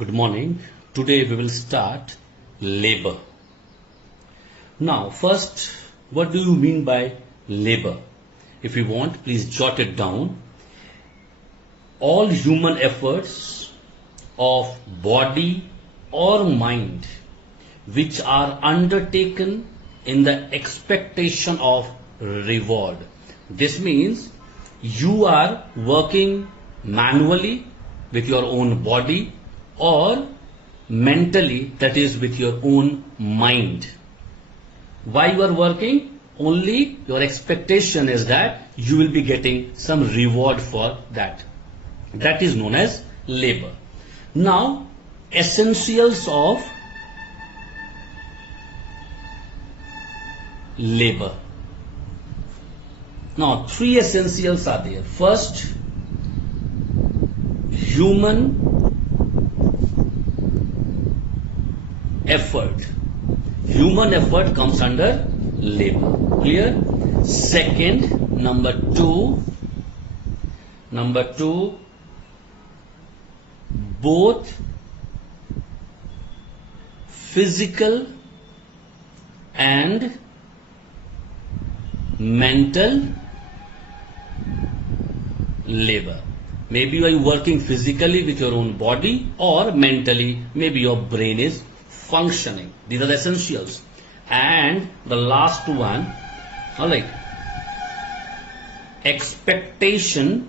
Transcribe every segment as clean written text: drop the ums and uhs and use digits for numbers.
Good morning. Today we will start labor. Now, first, what do you mean by labor? If you want, please jot it down. All human efforts of body or mind which are undertaken in the expectation of reward. This means you are working manually with your own body or mentally, that is with your own mind. Why you are working? Only your expectation is that you will be getting some reward for that. That is known as labor. Now, essentials of labor. Now, three essentials are there. First, human effort. Human effort comes under labor. Clear? Second, number two, both physical and mental labor. Maybe you are working physically with your own body, or mentally, maybe your brain is functioning. These are the essentials. And the last one, alright, expectation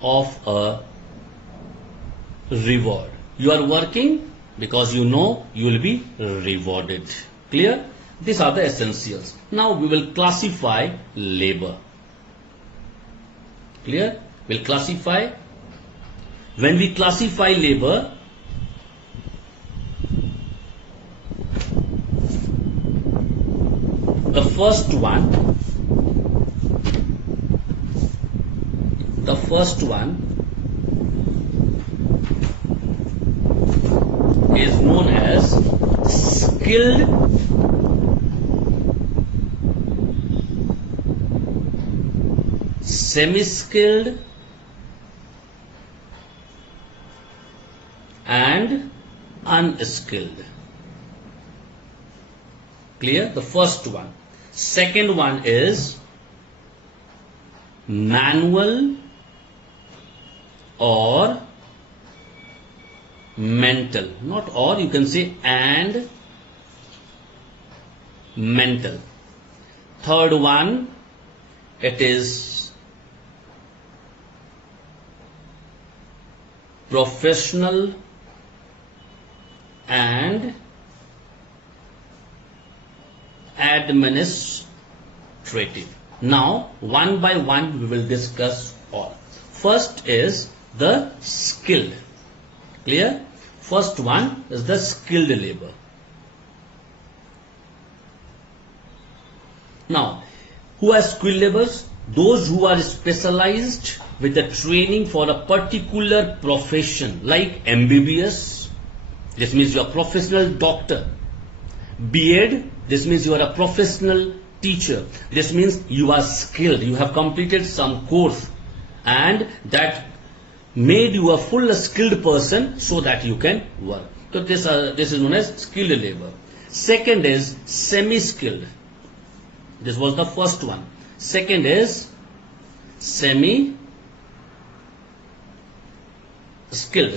of a reward. You are working because you know you will be rewarded. Clear? These are the essentials. Now we will classify labor. Clear? We'll classify. When we classify labor, the first one is known as skilled semi-skilled and unskilled. Clear? The first one. Second one is manual or mental. Not or, you can say and mental. Third one, it is professional and administrative. Now, one by one we will discuss all. First is the skilled. Clear? First one is the skilled labor. Now, who are skilled laborers? Those who are specialized with the training for a particular profession, like MBBS. This means you are a professional doctor. B.Ed. This means you are a professional teacher. This means you are skilled. You have completed some course and that made you a full skilled person so that you can work. So this is known as skilled labor. Second is semi-skilled. This was the first one. Second is semi-skilled.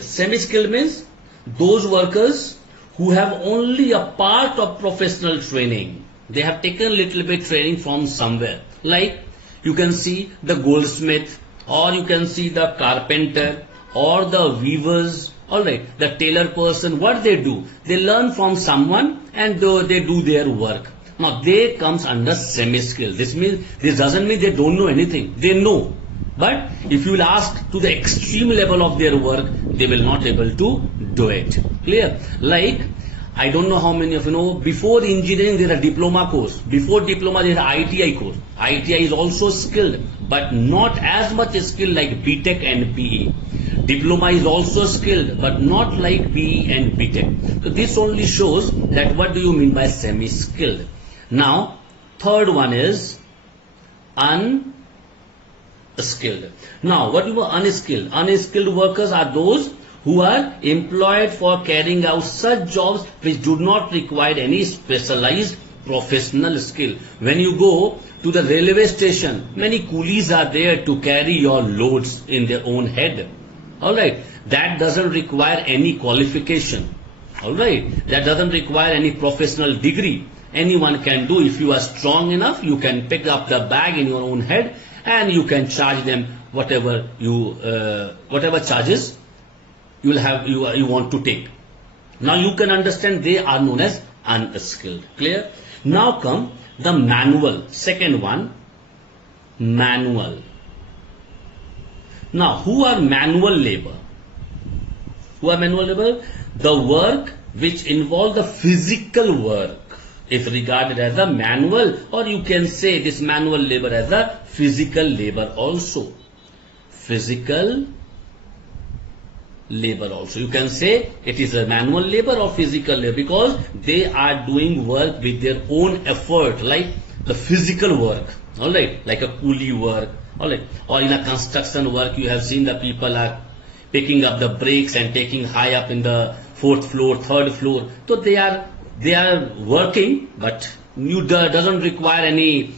Semi-skilled means those workers who have only a part of professional training. They have taken a little bit training from somewhere. Like you can see the goldsmith, or you can see the carpenter, or the weavers, alright, the tailor person. What they do? They learn from someone and they do their work. Now they comes under semi-skilled. This doesn't mean they don't know anything. They know. But if you will ask to the extreme level of their work, they will not able to do it. Clear? Like, I don't know how many of you know, before engineering there is a diploma course. Before diploma there is an ITI course. ITI is also skilled, but not as much skilled like BTech and BE. Diploma is also skilled, but not like BE and BTech. So this only shows that what do you mean by semi-skilled. Now, third one is skilled. Now, what you are unskilled? Unskilled workers are those who are employed for carrying out such jobs which do not require any specialized professional skill. When you go to the railway station, many coolies are there to carry your loads in their own head. Alright, that doesn't require any qualification. Alright, that doesn't require any professional degree. Anyone can do. If you are strong enough, you can pick up the bag in your own head and you can charge them whatever charges you will have you want to take. Now you can understand they are known as unskilled. Clear? Now come the manual. Second one, manual. Now who are manual labor? Who are manual labor? The work which involve the physical work is regarded as a manual, or you can say this manual labor as a physical labor also. Physical labor also. You can say it is a manual labor or physical labor because they are doing work with their own effort, like the physical work, alright, like a coolie work, alright, or in a construction work you have seen the people are picking up the bricks and taking high up in the 4th floor, 3rd floor. So they are working, but you don't require any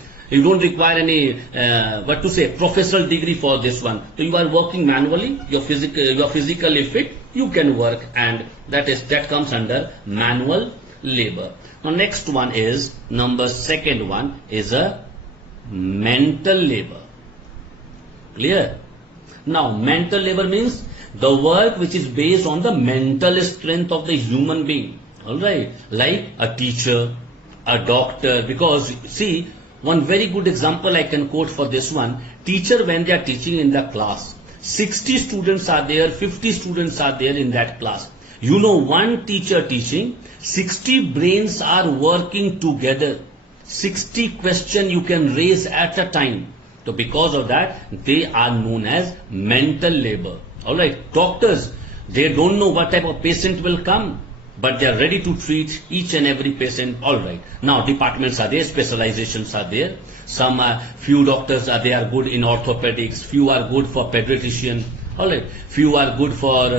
professional degree for this one. So you are working manually, you are physically fit, you can work, and that comes under manual labor. Now next one is second one is a mental labor. Clear? Now mental labor means the work which is based on the mental strength of the human being. Alright, like a teacher, a doctor, because see, one very good example I can quote for this one. Teacher, when they are teaching in the class, 60 students are there, 50 students are there in that class. You know, one teacher teaching, 60 brains are working together. 60 questions you can raise at a time. So because of that, they are known as mental labor. Alright, doctors, they don't know what type of patient will come, but they are ready to treat each and every patient. Alright, now departments are there, specializations are there. Few doctors are they are good in orthopedics, few are good for pediatrician, alright, few are good for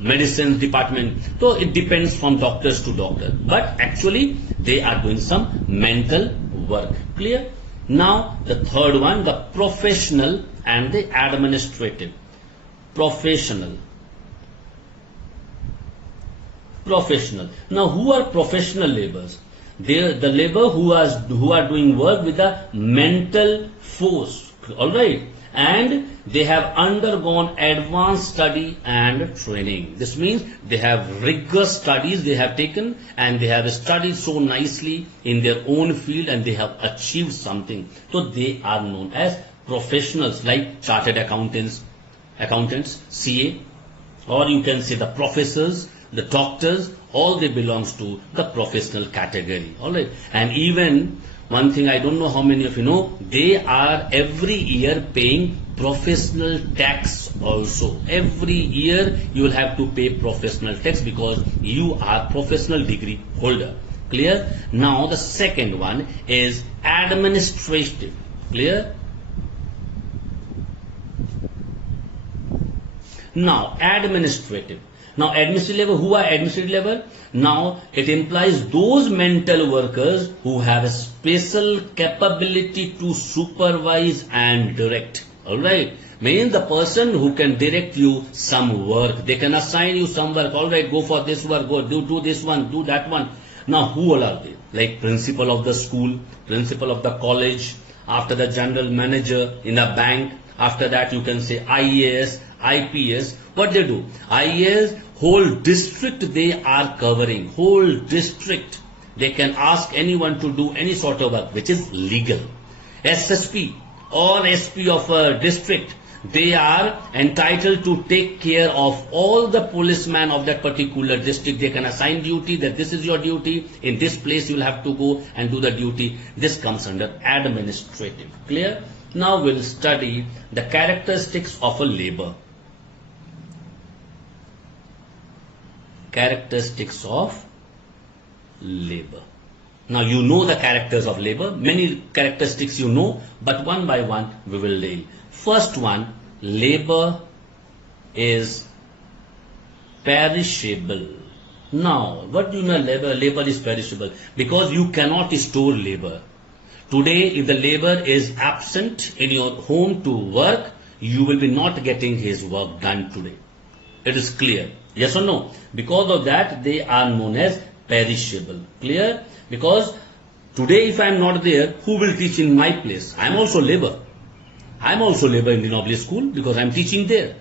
medicine department. So it depends from doctors to doctor, but actually they are doing some mental work. Clear? Now the third one, the professional and the administrative. Professional. Now who are professional laborers? They are the labor who are doing work with a mental force, alright, and they have undergone advanced study and training. This means they have rigorous studies they have taken and they have studied so nicely in their own field and they have achieved something. So they are known as professionals, like chartered accountants, CA, or you can say the professors, the doctors, all they belongs to the professional category. Alright, and even one thing I don't know how many of you know, they are every year paying professional tax also. Every year you will have to pay professional tax because you are professional degree holder. Clear? Now the second one is administrative. Clear? Now administrative. Now administrative labor, who are administrative labor? Now it implies those mental workers who have a special capability to supervise and direct. Alright, means the person who can direct you some work. They can assign you some work. Alright, go for this work, go do this one, do that one. Now who all are they? Like principal of the school, principal of the college, after the general manager in a bank. After that you can say IAS, IPS. What they do? IAS, whole district they are covering. Whole district. They can ask anyone to do any sort of work which is legal. SSP or SP of a district, they are entitled to take care of all the policemen of that particular district. They can assign duty that this is your duty, in this place you will have to go and do the duty. This comes under administrative. Clear? Now we'll study the characteristics of a labor. Characteristics of labor. Now you know the characters of labor, many characteristics you know, but one by one we will deal. First one, labor is perishable. Now, what do you mean labor? Labor is perishable because you cannot store labor. Today, if the labor is absent in your home to work, you will be not getting his work done today. It is clear. Yes or no? Because of that, they are known as perishable. Clear? Because today, if I am not there, who will teach in my place? I am also labor. I am also labor in the Nobly school because I am teaching there.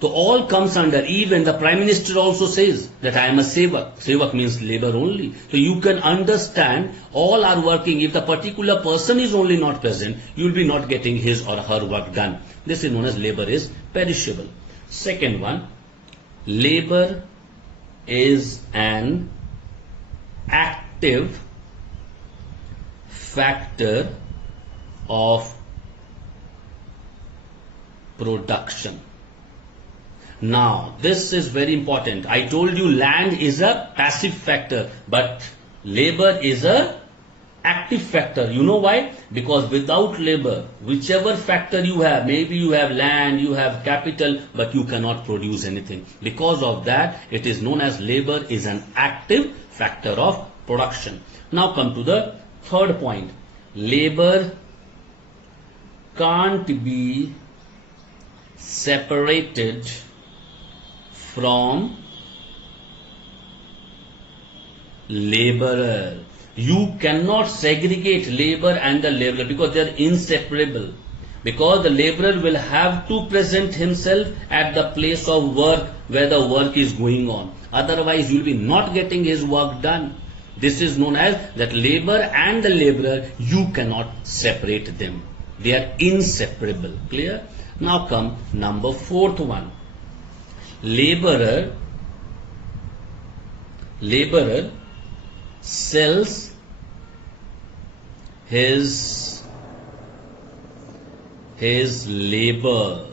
So all comes under, even the Prime Minister also says that I am a sevak. Sevak means labor only. So you can understand all are working. If the particular person is only not present, you will be not getting his or her work done. This is known as labor is perishable. Second one, labor is an active factor of production. Now, this is very important. I told you land is a passive factor, but labor is a active factor. You know why? Because without labor, whichever factor you have, maybe you have land, you have capital, but you cannot produce anything. Because of that, it is known as labor is an active factor of production. Now come to the third point. Labor can't be separated from laborer. You cannot segregate labor and the laborer because they are inseparable. Because the laborer will have to present himself at the place of work where the work is going on. Otherwise, you will be not getting his work done. This is known as that labor and the laborer, you cannot separate them. They are inseparable. Clear? Now come number fourth one. Laborer sells his labor,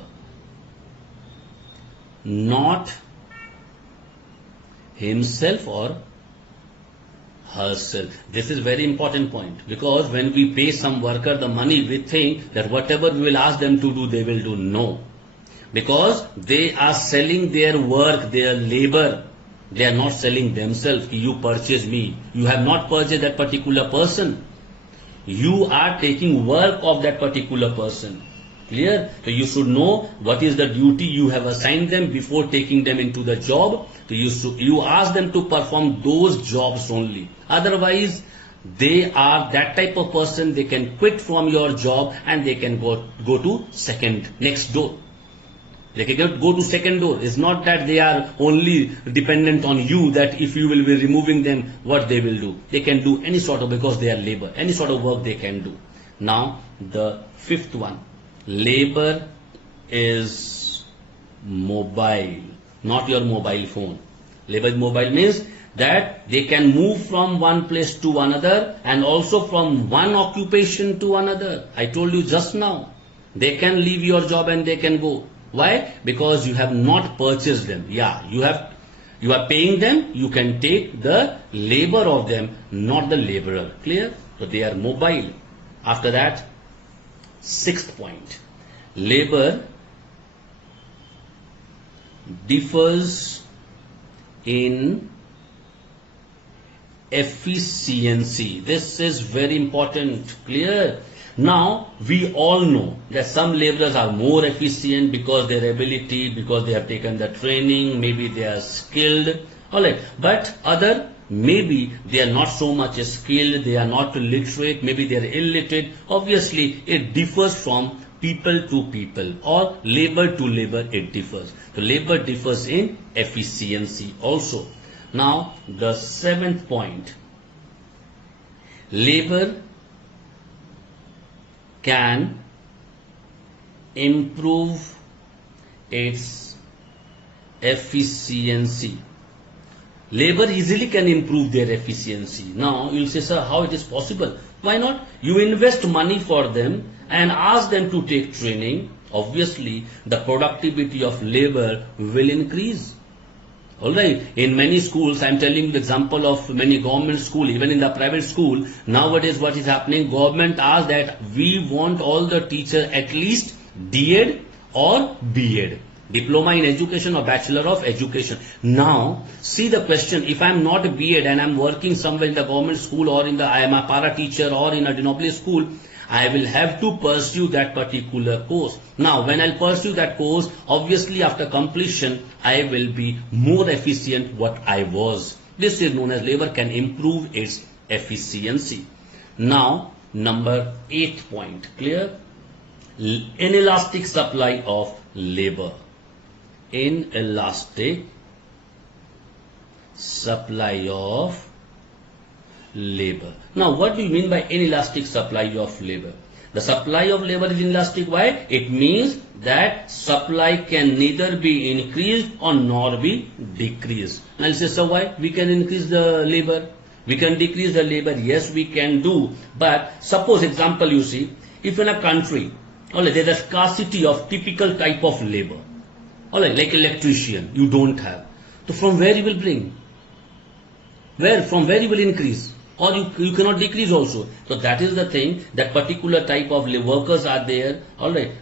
not himself or herself. This is very important point because when we pay some worker the money, we think that whatever we will ask them to do, they will do. No. Because they are selling their work, their labor. They are not selling themselves. You purchase me. You have not purchased that particular person. You are taking work of that particular person. Clear? So you should know what is the duty you have assigned them before taking them into the job. So you ask them to perform those jobs only. Otherwise, they are that type of person, they can quit from your job and they can go to next door. They can go to second door. It's not that they are only dependent on you, that if you will be removing them, what they will do. They can do any sort of, because they are labor, any sort of work they can do. Now, the fifth one. Labor is mobile, not your mobile phone. Labor is mobile means that they can move from one place to another and also from one occupation to another. I told you just now. They can leave your job and they can go. Why? Because you have not purchased them. Yeah, you are paying them, you can take the labor of them, not the laborer. Clear? So they are mobile. After that, sixth point. Labor differs in efficiency. This is very important. Clear? Now, we all know that some laborers are more efficient because their ability, because they have taken the training, maybe they are skilled. Alright, but other, maybe they are not so much skilled, they are not literate, maybe they are illiterate. Obviously, it differs from people to people or labor to labor, it differs. So, labor differs in efficiency also. Now, the seventh point. Labor can improve its efficiency. Labor easily can improve their efficiency. Now you will say, sir, how it is possible? Why not? You invest money for them and ask them to take training. Obviously, the productivity of labor will increase. Alright, in many schools, I am telling you the example of many government school, even in the private school, nowadays what is happening, government asks that we want all the teachers at least D.Ed or B.Ed, Diploma in Education or Bachelor of Education. Now, see the question, if I am not a B.Ed and I am working somewhere in the government school or I am a para teacher or in a denomination school, I will have to pursue that particular course. Now, when I'll pursue that course, obviously after completion, I will be more efficient what I was. This is known as labor can improve its efficiency. Now, number 8 point, clear? Inelastic supply of labor. Inelastic supply of labor. Now, what do you mean by inelastic supply of labor? The supply of labor is inelastic. Why? It means that supply can neither be increased or nor be decreased. Now, I'll say, so why? We can increase the labor. We can decrease the labor. Yes, we can do. But suppose, example, you see, if in a country, there is a scarcity of typical type of labor, like electrician, you don't have. So from where you will bring? From where you will increase? Or you cannot decrease also. So that is the thing, that particular type of workers are there,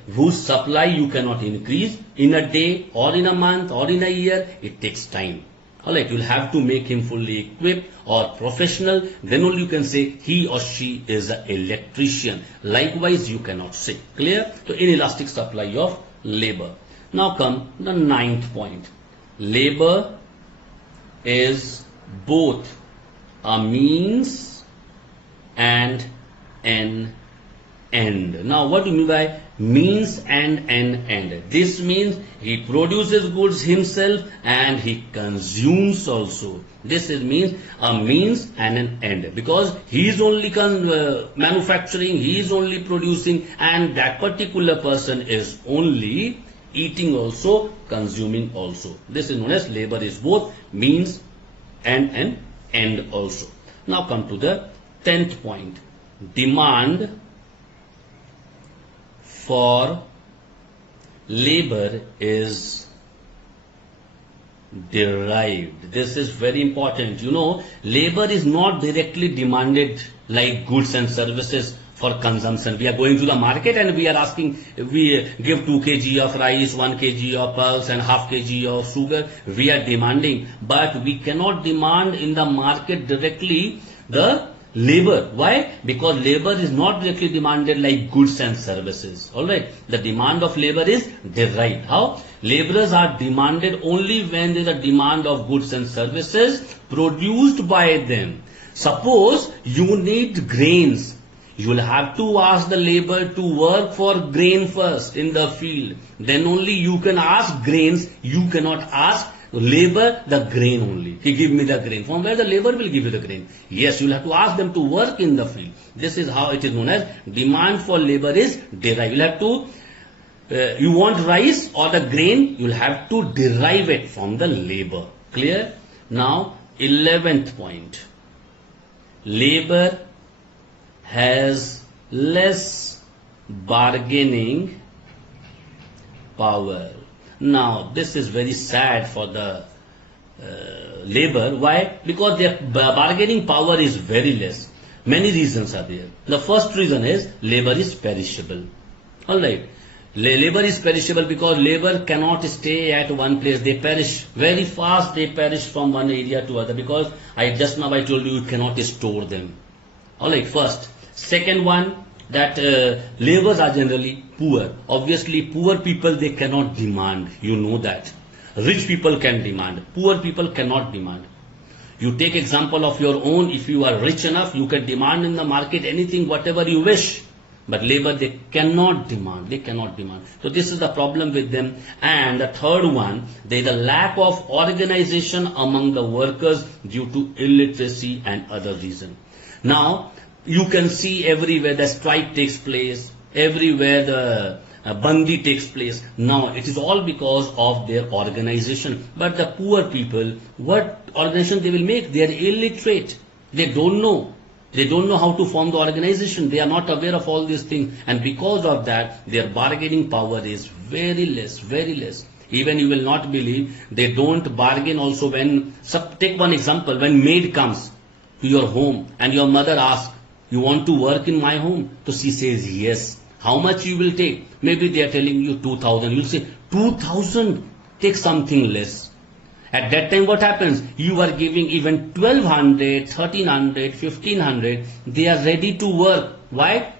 whose supply you cannot increase in a day or in a month or in a year. It takes time. You'll have to make him fully equipped or professional. Then only you can say he or she is an electrician. Likewise, you cannot say. Clear? So inelastic supply of labor. Now come the 9th point. Labor is both a means and an end. Now, what do you mean by means and an end? This means he produces goods himself and he consumes also. This means a means and an end, because he is only manufacturing, he is only producing, and that particular person is only eating also, consuming also. This is known as labor is both means and an end also. Now come to the 10th point. Demand for labor is derived. This is very important. Labor is not directly demanded like goods and services for consumption. We are going to the market and we are asking, we give 2 kg of rice, 1 kg of pulse and half kg of sugar. We are demanding, but we cannot demand in the market directly the labor. Why? Because labor is not directly demanded like goods and services. The demand of labor is derived. How? Laborers are demanded only when there is a demand of goods and services produced by them. Suppose you need grains. You will have to ask the labor to work for grain first in the field. Then only you can ask grains. You cannot ask labor the grain only. He give me the grain. From where the labor will give you the grain? Yes, you will have to ask them to work in the field. This is how it is known as demand for labor is derived. You will have to, you want rice or the grain, you will have to derive it from the labor. Clear? Now, 11th point. Labor has less bargaining power. Now, this is very sad for the labor. Why? Because their bargaining power is very less. Many reasons are there. The first reason is labor is perishable. Labor is perishable because labor cannot stay at one place. They perish very fast. They perish from one area to other, because just now I told you, you cannot store them. First. Second one, that laborers are generally poor. Obviously, poor people, they cannot demand. You know that. Rich people can demand. Poor people cannot demand. You take example of your own. If you are rich enough, you can demand in the market anything, whatever you wish. But labor, they cannot demand. They cannot demand. So this is the problem with them. And the third one, there is a lack of organization among the workers due to illiteracy and other reasons. Now, you can see everywhere the strike takes place, everywhere the bandi takes place. Now, it is all because of their organization. But the poor people, what organization they will make? They are illiterate. They don't know. They don't know how to form the organization. They are not aware of all these things. And because of that, their bargaining power is very less, very less. Even you will not believe, they don't bargain also when, take one example, when maid comes to your home and your mother asks, you want to work in my home? So she says yes. How much you will take? Maybe they are telling you 2,000. You'll say 2,000, take something less. At that time what happens? You are giving even 1,200, 1,300, 1,500. They are ready to work. Why?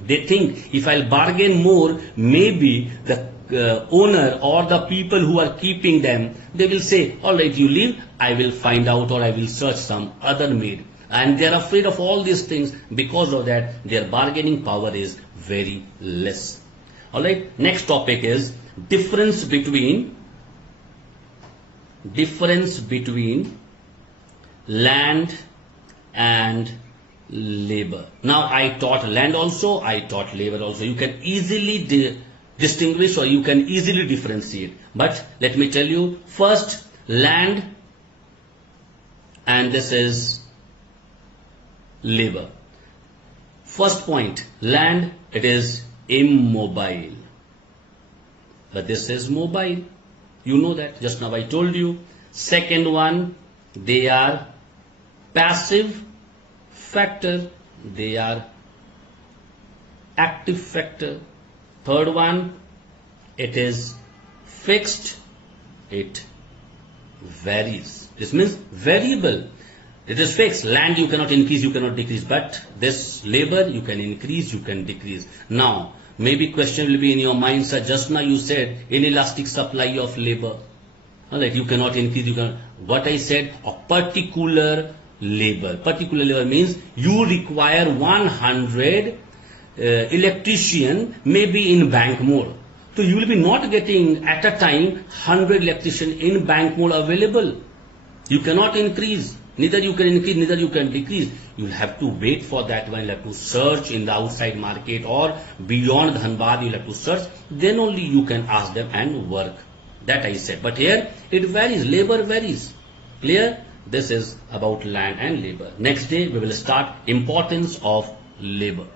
They think if I'll bargain more, maybe the owner or the people who are keeping them, they will say, all right, you leave, I will find out or I will search some other maid. And they are afraid of all these things. Because of that, their bargaining power is very less. All right. Next topic is difference between land and labor. Now I taught land also, I taught labor also. You can easily distinguish or you can easily differentiate. But let me tell you, first land, and this is labor. First point, land, it is immobile, but this is mobile. You know that, just now I told you. Second one, they are passive factor, they are active factor. Third one, it is fixed, it varies. This means variable. It is fixed. Land you cannot increase, you cannot decrease, but this labor you can increase, you can decrease. Now, maybe question will be in your mind, sir, just now you said inelastic supply of labor. Alright, you cannot increase, you can. What I said, a particular labor. Particular labor means you require 100 electrician, maybe in bank mode. So you will be not getting at a time 100 electrician in bank mode available. You cannot increase. Neither you can increase, neither you can decrease. You will have to wait for that one. You will have to search in the outside market or beyond Dhanbad. You will have to search. Then only you can ask them and work. That I said. But here it varies. Labor varies. Clear? This is about land and labor. Next day we will start importance of labor.